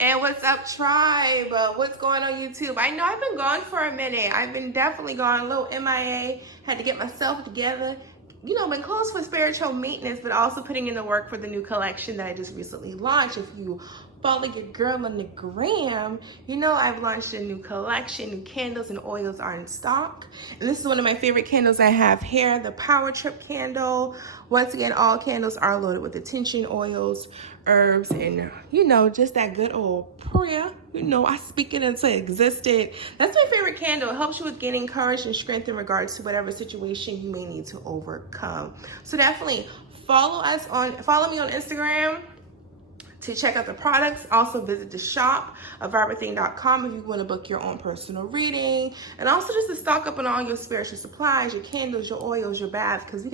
And what's up, tribe? What's going on YouTube? I know I've been gone for a minute. I've been definitely gone, a little MIA. Had to get myself together. You know, been close for spiritual maintenance, but also putting in the work for the new collection that I just recently launched. If you follow your girl on the gram, you know I've launched a new collection. New candles and oils are in stock. And this is one of my favorite candles I have here, the Power Trip candle. Once again, all candles are loaded with essential oils, herbs, and you know, just that good old prayer. You know, I speak it into existence. That's my favorite candle. It helps you with gaining courage and strength in regards to whatever situation you may need to overcome. So definitely follow me on Instagram to check out the products. Also visit the shop, avibrantthang.com, if you want to book your own personal reading, and also just to stock up on all your spiritual supplies, your candles, your oils, your baths, because we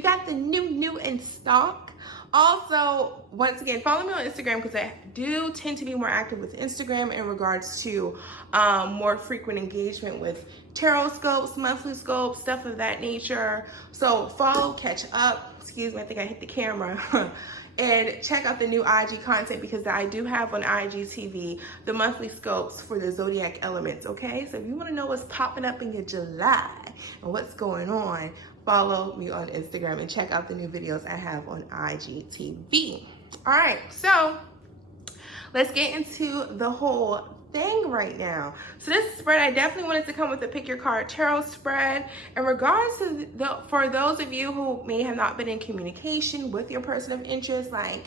got the new in stock. Also, once again, follow me on Instagram because I do tend to be more active with Instagram in regards to more frequent engagement with tarot scopes, monthly scopes, stuff of that nature. So follow, catch up. Excuse me, I think I hit the camera. And check out the new IG content because I do have on IGTV the monthly scopes for the zodiac elements, okay? So if you want to know what's popping up in your July and what's going on, follow me on Instagram and check out the new videos I have on IGTV. All right, so let's get into the whole thing right now. So this spread, I definitely wanted to come with a pick your card tarot spread. In regards to for those of you who may have not been in communication with your person of interest, like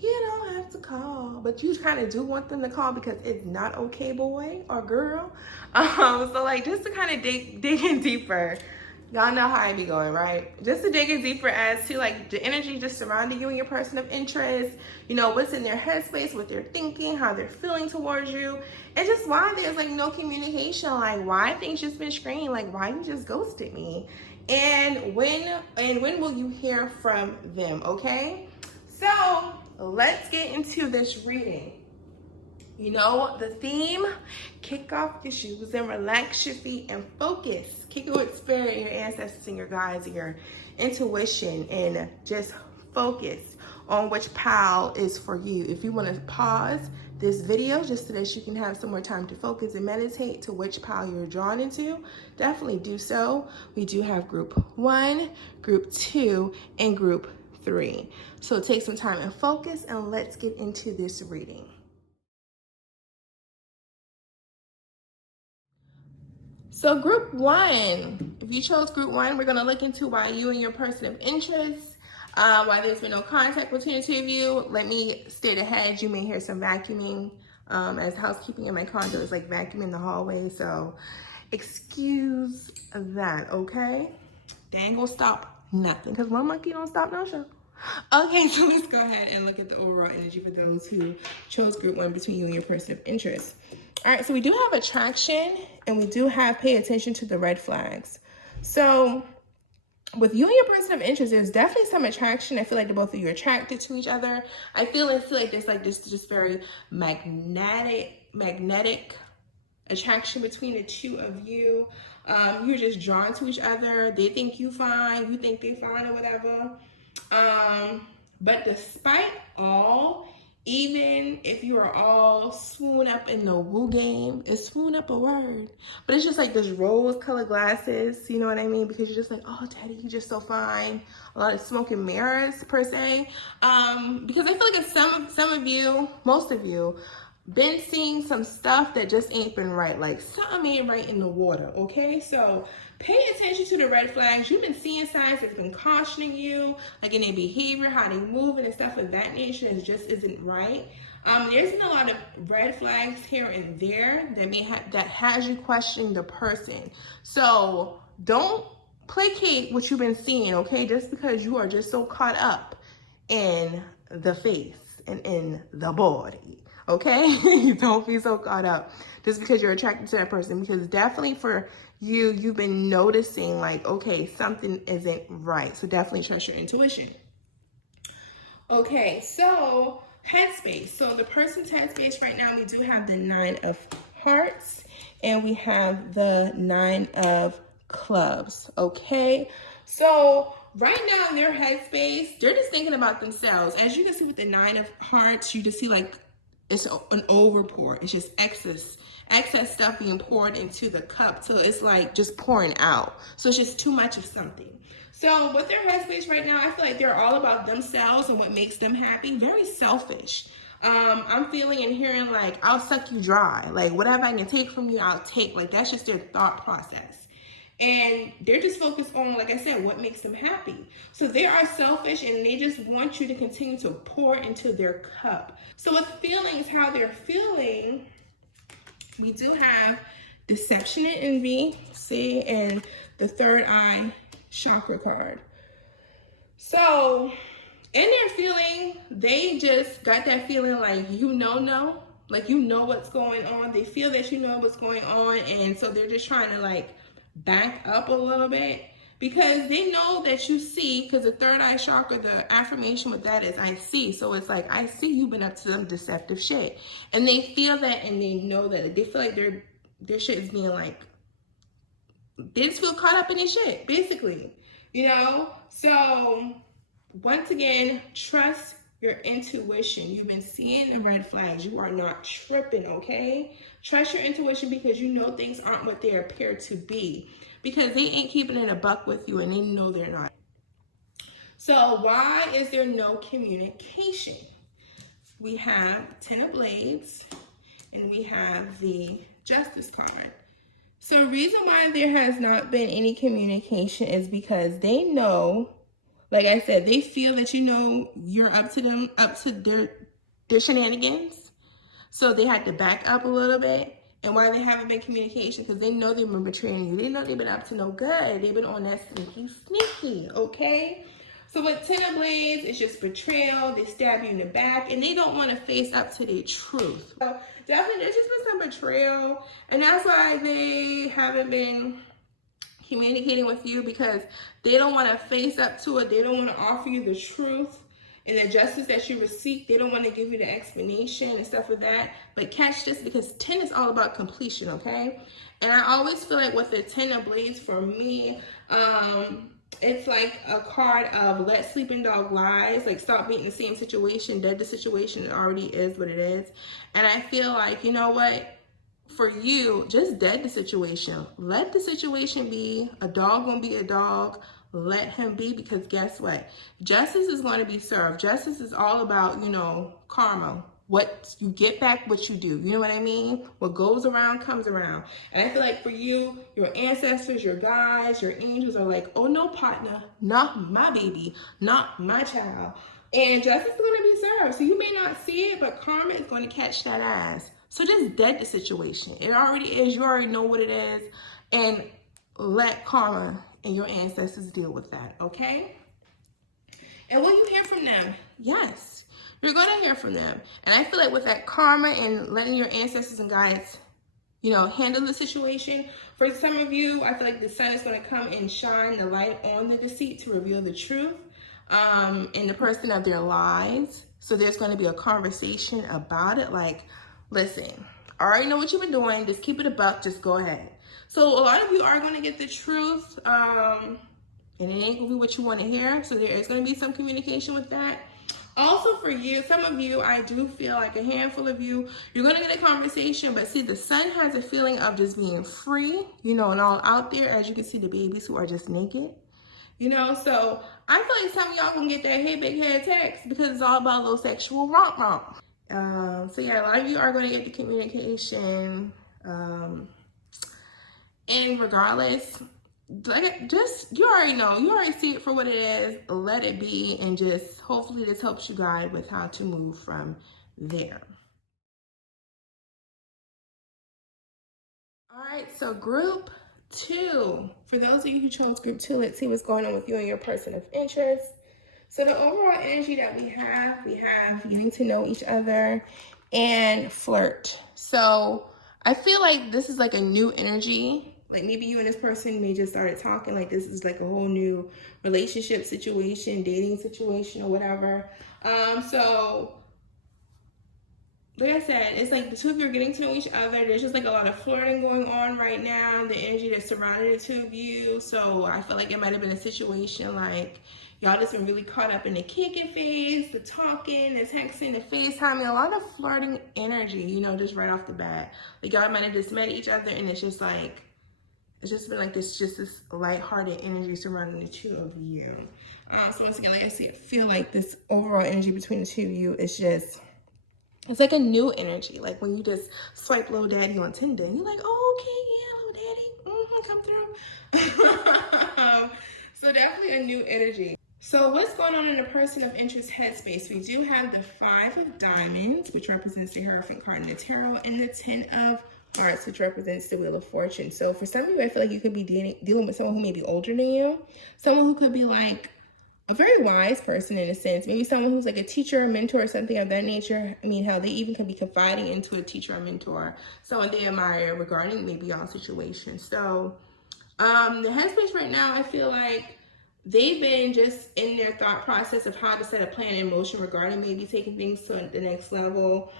you don't have to call, but you kind of do want them to call because it's not okay, boy or girl. So like just to kind of dig in deeper. Y'all know how I be going, right? Just to dig in deeper as to like the energy just surrounding you and your person of interest, you know, what's in their headspace, what they're thinking, how they're feeling towards you, and just why there's like no communication, like why things just been screened, like why you just ghosted me, and when will you hear from them, okay? So let's get into this reading. You know, the theme, kick off your shoes and relax your feet and focus. Kick it with spirit, your ancestors and your guides and your intuition, and just focus on which pile is for you. If you want to pause this video just so that you can have some more time to focus and meditate to which pile you're drawn into, definitely do so. We do have group 1, group 2, and group 3. So take some time and focus, and let's get into this reading. So group 1, if you chose group 1, we're going to look into why you and your person of interest, why there's been no contact between the two of you. Let me state ahead, you may hear some vacuuming as housekeeping in my condo is like vacuuming the hallway. So excuse that, okay? They ain't gonna stop nothing because one monkey don't stop no show. Okay, so let's go ahead and look at the overall energy for those who chose group 1 between you and your person of interest. All right, so we do have attraction and we do have pay attention to the red flags. So with you and your person of interest, there's definitely some attraction. I feel like the both of you are attracted to each other. I feel like there's like this just very magnetic attraction between the two of you. You're just drawn to each other. They think you fine, you think they fine or whatever. But despite all, even if you are all swoon up in the woo game, is swoon up a word? But it's just like this rose-colored glasses, you know what I mean? Because you're just like, oh, daddy, you're just so fine. A lot of smoke and mirrors, per se. Because I feel like if some of you, most of you, been seeing some stuff that just ain't been right. Like something ain't right in the water, okay? So pay attention to the red flags. You've been seeing signs that's been cautioning you, like in their behavior, how they move and stuff of that nature just isn't right. There's been a lot of red flags here and there that has you questioning the person. So don't placate what you've been seeing, okay? Just because you are just so caught up in the face and in the body. Okay, don't be so caught up just because you're attracted to that person, because definitely for you, you've been noticing like, okay, something isn't right. So definitely trust your intuition. Okay, so headspace. So the person's headspace right now, we do have the 9 of Hearts and we have the 9 of Clubs. Okay, so right now in their headspace, they're just thinking about themselves. As you can see with the 9 of Hearts, you just see like it's an overpour. It's just excess stuff being poured into the cup. So it's like just pouring out. So it's just too much of something. So with their headspace right now, I feel like they're all about themselves and what makes them happy. Very selfish. I'm feeling and hearing like, I'll suck you dry. Like whatever I can take from you, I'll take. Like that's just their thought process. And they're just focused on, like I said, what makes them happy. So they are selfish and they just want you to continue to pour into their cup. So with feelings, how they're feeling, we do have deception and envy, see, and the third eye chakra card. So in their feeling, they just got that feeling like like you know what's going on. They feel that you know what's going on, and so they're just trying to like back up a little bit because they know that you see, because the third eye chakra, the affirmation with that is I see. So it's like, I see you've been up to some deceptive shit. And they feel that and they know that. They feel like their shit is being like, they just feel caught up in their shit, basically. You know? So once again, trust your intuition. You've been seeing the red flags. You are not tripping, okay? Trust your intuition because you know things aren't what they appear to be. Because they ain't keeping it a buck with you and they know they're not. So why is there no communication? We have 10 of Blades and we have the Justice card. So the reason why there has not been any communication is because they know, like I said, they feel that you know you're up to their shenanigans. So they had to back up a little bit. And why they haven't been communication, because they know they've been betraying you. They know they've been up to no good. They've been on that sneaky, okay? So with 10 of Blades, it's just betrayal. They stab you in the back, and they don't want to face up to their truth. So definitely, there's just been some betrayal, and that's why they haven't been communicating with you, because they don't want to face up to it. They don't want to offer you the truth and the justice that you seek. They don't want to give you the explanation and stuff like that. But catch this, because 10 is all about completion, okay? And I always feel like with the 10 of Blades, for me, it's like a card of let sleeping dog lies, like stop being in the same situation, dead the situation. It already is what it is. And I feel like, you know what? For you, just dead the situation. Let the situation be. A dog gonna be a dog. Let him be, because guess what? Justice is going to be served. Justice is all about, you know, karma. What you get back, what you do. You know what I mean? What goes around comes around. And I feel like for you, your ancestors, your guides, your angels are like, oh no, partner, not my baby, not my child. And justice is going to be served. So you may not see it, but karma is going to catch that ass. So just dead the situation. It already is. You already know what it is. And let karma and your ancestors deal with that, okay? And will you hear from them? Yes, you're gonna hear from them. And I feel like with that karma and letting your ancestors and guides, you know, handle the situation, for some of you, I feel like the sun is gonna come and shine the light on the deceit to reveal the truth in the person of their lives. So there's gonna be a conversation about it, like, listen, I already know what you've been doing, just keep it a buck, just go ahead. So a lot of you are going to get the truth, and it ain't going to be what you want to hear. So there is going to be some communication with that. Also for you, some of you, I do feel like a handful of you, you're going to get a conversation, but see, the sun has a feeling of just being free, you know, and all out there. As you can see, the babies who are just naked, you know. So I feel like some of y'all going to get that hey big head text, because it's all about a little sexual romp. So yeah, a lot of you are going to get the communication, and regardless, like, just, you already know, you already see it for what it is. Let it be, and just hopefully this helps you guide with how to move from there. All right, so group 2. For those of you who chose group 2, let's see what's going on with you and your person of interest. So the overall energy that we have getting to know each other and flirt. So I feel like this is like a new energy. Like maybe you and this person may just started talking, like this is like a whole new relationship situation, dating situation, or whatever. So like I said, it's like the two of you are getting to know each other. There's just like a lot of flirting going on right now, the energy that's surrounding the two of you. So I feel like it might have been a situation like, Y'all just been really caught up in the kicking phase, the talking, the texting, the FaceTiming, a lot of flirting energy, you know, just right off the bat. Like y'all might have just met each other and it's just like, it's just been like this lighthearted energy surrounding the two of you. So once again, like I said, I feel like this overall energy between the two of you is just, it's like a new energy. Like when you just swipe Lil Daddy on Tinder and you're like, oh, okay, yeah, Lil Daddy, come through. So definitely a new energy. So what's going on in the person of interest headspace? We do have the 5 of Diamonds, which represents the Hierophant card in the tarot, and the 10 of Hearts, which represents the Wheel of Fortune. So for some of you, I feel like you could be dealing with someone who may be older than you, someone who could be like a very wise person in a sense, maybe someone who's like a teacher or mentor or something of that nature. I mean, how they even can be confiding into a teacher or mentor, someone they admire regarding maybe y'all's situation. So the headspace right now, I feel like they've been just in their thought process of how to set a plan in motion regarding maybe taking things to the next level,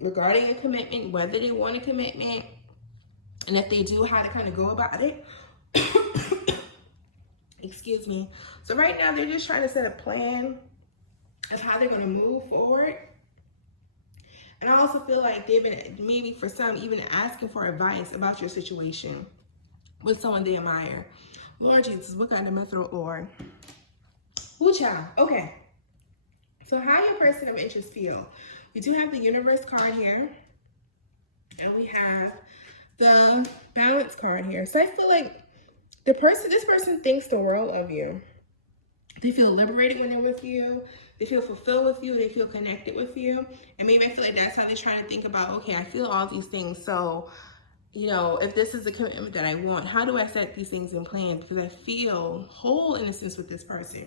regarding a commitment, whether they want a commitment, and if they do, how to kind of go about it. Excuse me. So right now they're just trying to set a plan of how they're going to move forward. And I also feel like they've been, maybe for some, even asking for advice about your situation with someone they admire. Lord Jesus, what kind of my throat, Lord? Woo child. Okay. So how your person of interest feel? We do have the Universe card here. And we have the Balance card here. So I feel like this person thinks the world of you. They feel liberated when they're with you. They feel fulfilled with you. They feel connected with you. And maybe I feel like that's how they try to think about, okay, I feel all these things. So, you know, if this is the commitment that I want, how do I set these things in plan? Because I feel whole in a sense with this person.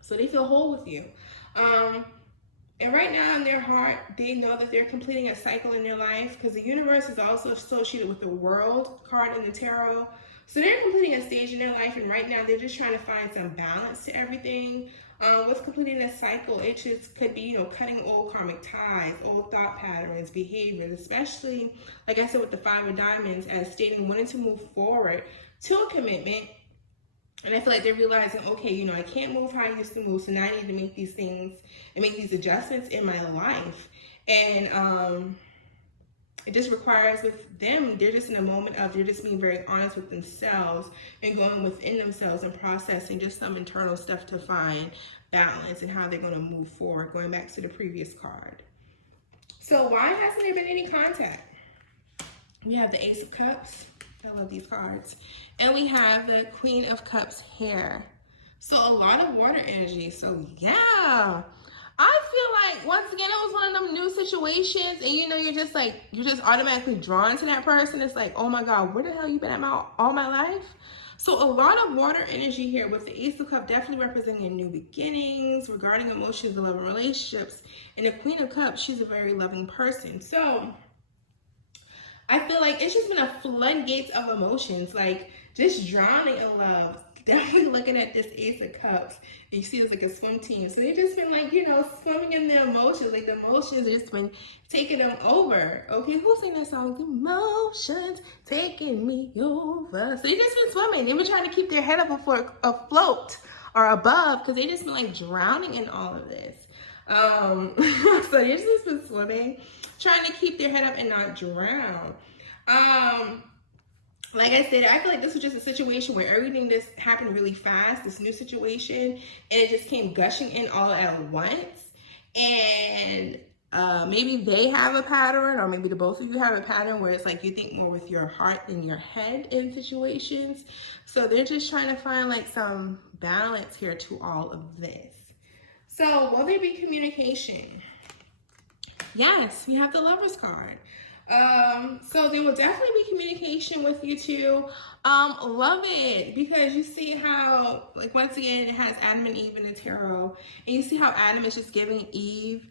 So they feel whole with you. And right now in their heart, they know that they're completing a cycle in their life, because the Universe is also associated with the World card in the tarot. So they're completing a stage in their life, and right now they're just trying to find some balance to everything. With completing a cycle, it just could be, you know, cutting old karmic ties, old thought patterns, behaviors, especially, like I said, with the 5 of Diamonds, as stating wanting to move forward to a commitment. And I feel like they're realizing, okay, you know, I can't move how I used to move, so now I need to make these things and make these adjustments in my life. And it just requires with them, they're just in a moment of, they're just being very honest with themselves and going within themselves and processing just some internal stuff to find balance and how they're going to move forward, going back to the previous card. So why hasn't there been any contact? We have the Ace of Cups. I love these cards. And we have the Queen of Cups here. So a lot of water energy. So yeah. I feel like, once again, it was one of them new situations, and you know, you're just automatically drawn to that person. It's like, oh my God, where the hell you been at all my life? So a lot of water energy here, with the Ace of Cups definitely representing new beginnings regarding emotions and love and relationships. And the Queen of Cups, she's a very loving person. So I feel like it's just been a floodgates of emotions, like just drowning in love. Definitely looking at this Ace of Cups, and you see it's like a swim team. So they've just been like, you know, swimming in their emotions. Like the emotions have just been taking them over. Okay, who sang that song? Emotions taking me over. So they've just been swimming. They've been trying to keep their head up afloat or above, because they just been like drowning in all of this. So they've just been swimming, trying to keep their head up and not drown. Like I said, I feel like this was just a situation where everything just happened really fast, this new situation, and it just came gushing in all at once. And maybe they have a pattern, or maybe the both of you have a pattern where it's like you think more with your heart than your head in situations. So they're just trying to find like some balance here to all of this. So will there be communication? Yes, we have the Lovers card. So there will definitely be communication with you two. Love it, because you see how, like, once again, it has Adam and Eve in the tarot, and you see how Adam is just giving Eve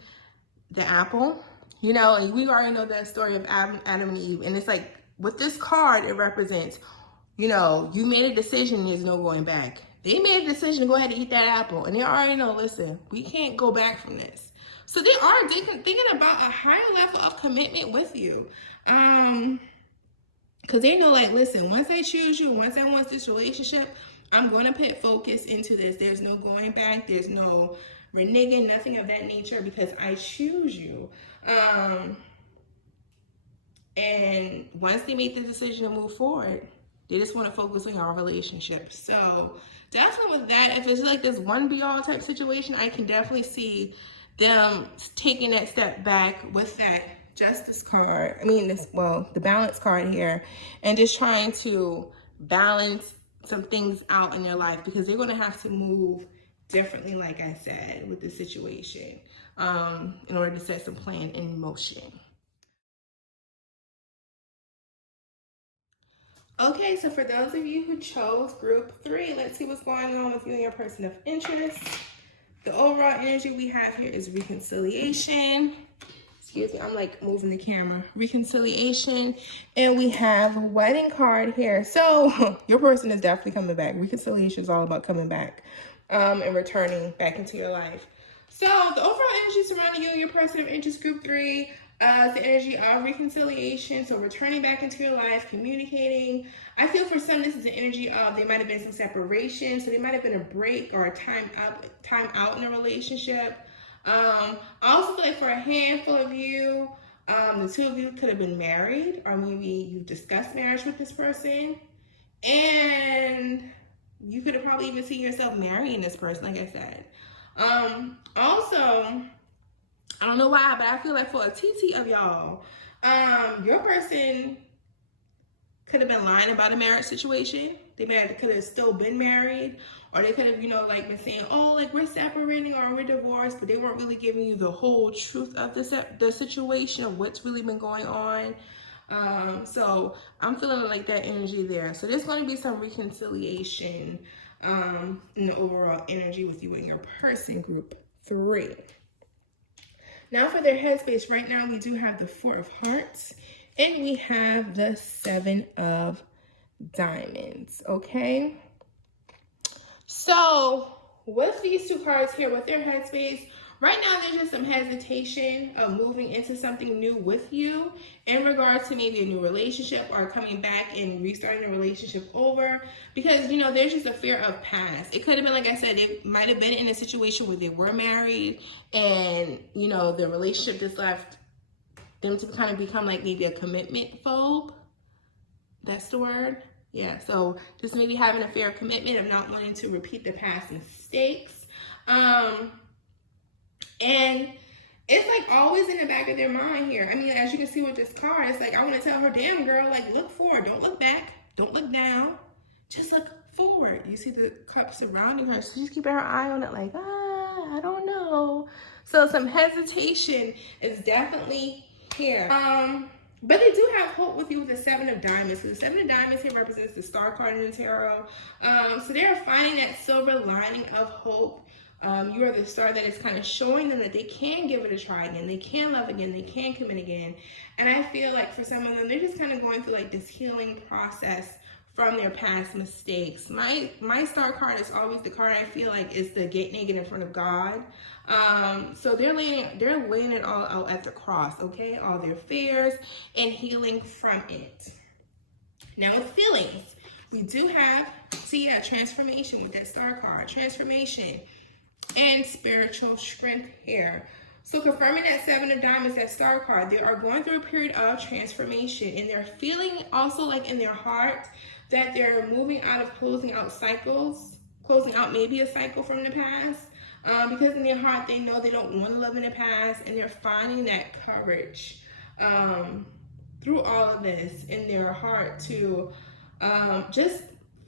the apple, you know, and we already know that story of Adam and Eve, and it's like, with this card, it represents, you know, you made a decision, there's no going back. They made a decision to go ahead and eat that apple, and they already know, listen, we can't go back from this. So they are thinking about a higher level of commitment with you. Because they know, like, listen, once I choose you, once I want this relationship, I'm going to put focus into this. There's no going back. There's no reneging, nothing of that nature, because I choose you. And once they make the decision to move forward, they just want to focus on our relationship. So definitely with that, if it's like this one be all type situation, I can definitely see them taking that step back with that justice card. I mean, the balance card here, and just trying to balance some things out in their life, because they're going to have to move differently, like I said, with the situation, in order to set some plan in motion. Okay, so for those of you who chose group 3, let's see what's going on with you and your person of interest. The overall energy we have here is reconciliation. Excuse me, I'm like moving the camera. Reconciliation. And we have a wedding card here. So your person is definitely coming back. Reconciliation is all about coming back and returning back into your life. So the overall energy surrounding you and your person of interest, group 3, is the energy of reconciliation. So returning back into your life, communicating. I feel for some, this is the energy of there might have been some separation. So there might have been a break or a time out in a relationship. I also feel like for a handful of you, the two of you could have been married, or maybe you've discussed marriage with this person, and you could have probably even seen yourself marrying this person, like I said. Also, I don't know why, but I feel like for a TT of y'all, your person could have been lying about a marriage situation. They could have still been married, or they could have, like been saying, oh, like we're separating or we're divorced, but they weren't really giving you the whole truth of the situation of what's really been going on. So I'm feeling like that energy there. So there's going to be some reconciliation in the overall energy with you and your person, group 3. Now for their headspace, right now we do have the 4 of Hearts, and we have the 7 of Diamonds, okay? So with these 2 cards here, with their headspace, right now there's just some hesitation of moving into something new with you in regards to maybe a new relationship or coming back and restarting the relationship over, because, there's just a fear of past. It could have been, like I said, it might have been in a situation where they were married and, the relationship just left them to kind of become like maybe a commitment phobe. That's the word. Yeah, so just maybe having a fear of commitment, of not wanting to repeat the past mistakes. And it's like always in the back of their mind here. I mean, as you can see with this card, it's like, I want to tell her, damn girl, like look forward. Don't look back. Don't look down. Just look forward. You see the cup surrounding her. So she's keeping her eye on it like, I don't know. So some hesitation is definitely here. But they do have hope with you with the 7 of Diamonds. So the 7 of Diamonds here represents the Star card in the tarot. So they're finding that silver lining of hope. You are the star that is kind of showing them that they can give it a try again. They can love again. They can commit again. And I feel like for some of them, they're just kind of going through like this healing process from their past mistakes. My Star card is always the card I feel like is the get naked in front of God. So they're laying it all out at the cross, okay? All their fears and healing from it. Now with feelings, we do have, transformation with that Star card. Transformation and spiritual strength here. So confirming that 7 of Diamonds, that Star card, they are going through a period of transformation, and they're feeling also like in their heart that they're moving out of closing out maybe a cycle from the past. Because in their heart, they know they don't want to live in the past, and they're finding that courage through all of this in their heart to just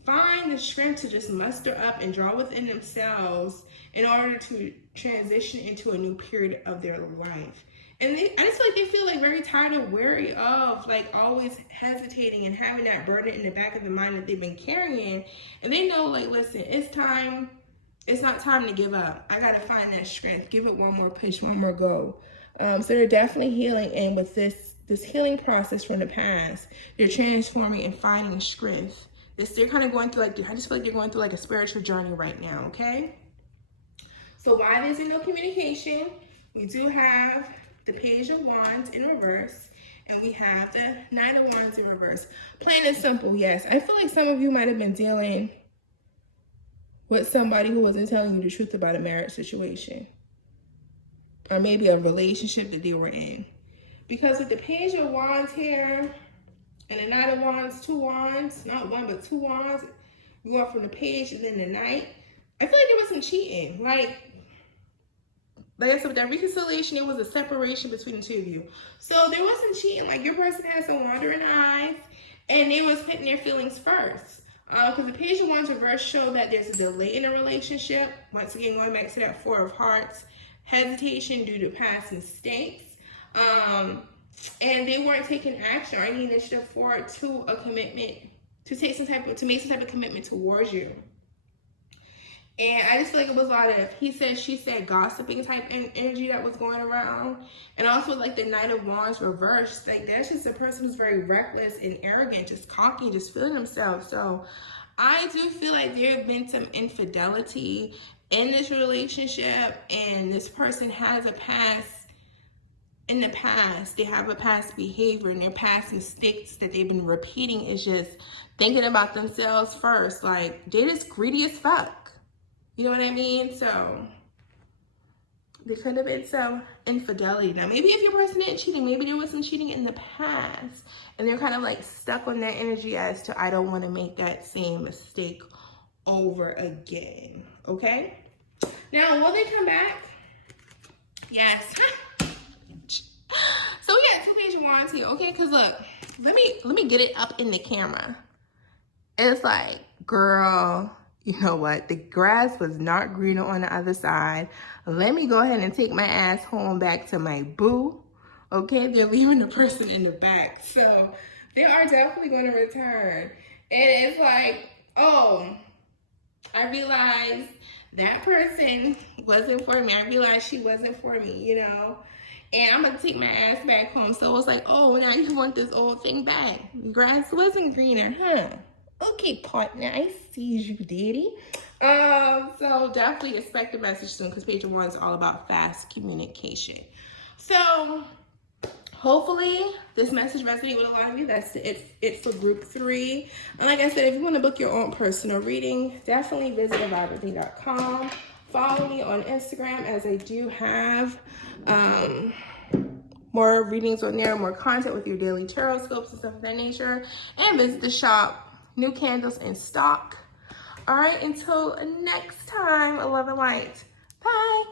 find the strength to just muster up and draw within themselves in order to transition into a new period of their life. And I just feel like they feel like very tired and weary of like always hesitating and having that burden in the back of the mind that they've been carrying. And they know, like, listen, it's time. It's not time to give up. I got to find that strength. Give it one more push, one more go. So they're definitely healing. And with this healing process from the past, they're transforming and finding strength. They're kind of going through I just feel like they're going through like a spiritual journey right now, okay? So why there's no communication, we do have the Page of Wands in reverse, and we have the 9 of Wands in reverse. Plain and simple, yes. I feel like some of you might have been dealing with somebody who wasn't telling you the truth about a marriage situation. Or maybe a relationship that they were in. Because with the Page of Wands here, and the Knight of Wands, 2 wands, not one, but 2 wands, you went from the Page and then the Knight. I feel like there was some cheating. Like I said, with that reconciliation, it was a separation between the two of you. So there was some cheating. Like your person had some wandering eyes, and they was putting their feelings first. Because the Page of Wands reverse showed that there's a delay in a relationship. Once again, going back to that 4 of Hearts, hesitation due to past mistakes. And they weren't taking action or any initiative forward to a commitment, to make some type of commitment towards you. And I just feel like it was a lot of he said, she said, gossiping type energy that was going around. And also like the Knight of Wands reversed. Like that's just a person who's very reckless and arrogant, just cocky, just feeling themselves. So I do feel like there have been some infidelity in this relationship, and this person has a past. In the past, they have a past behavior, and their past mistakes that they've been repeating is just thinking about themselves first. Like they're just greedy as fuck. You know what I mean? So there could have been some infidelity. Now, maybe if your person ain't cheating, maybe there was some cheating in the past, and they're kind of like stuck on that energy as to, I don't want to make that same mistake over again. Okay? Now, will they come back? Yes. So yeah, 2 Page of Wands here. Okay, because look, let me get it up in the camera. It's like, girl, you know what? The grass was not greener on the other side. Let me go ahead and take my ass home back to my boo. Okay, they're leaving the person in the back. So they are definitely going to return. And it's like, oh, I realized that person wasn't for me. I realized she wasn't for me, you know. And I'm going to take my ass back home. So it's like, oh, now you want this old thing back. Grass wasn't greener, huh? Okay, partner, I see you, daddy. So definitely expect a message soon, because Page of Wands is all about fast communication. So hopefully this message resonated with a lot of you. That's it for group 3. And like I said, if you want to book your own personal reading, definitely visit avibrantthang.com. Follow me on Instagram, as I do have more readings on there, more content with your daily tarot scopes and stuff of that nature. And visit the shop. New candles in stock. All right, until next time, love and light. Bye.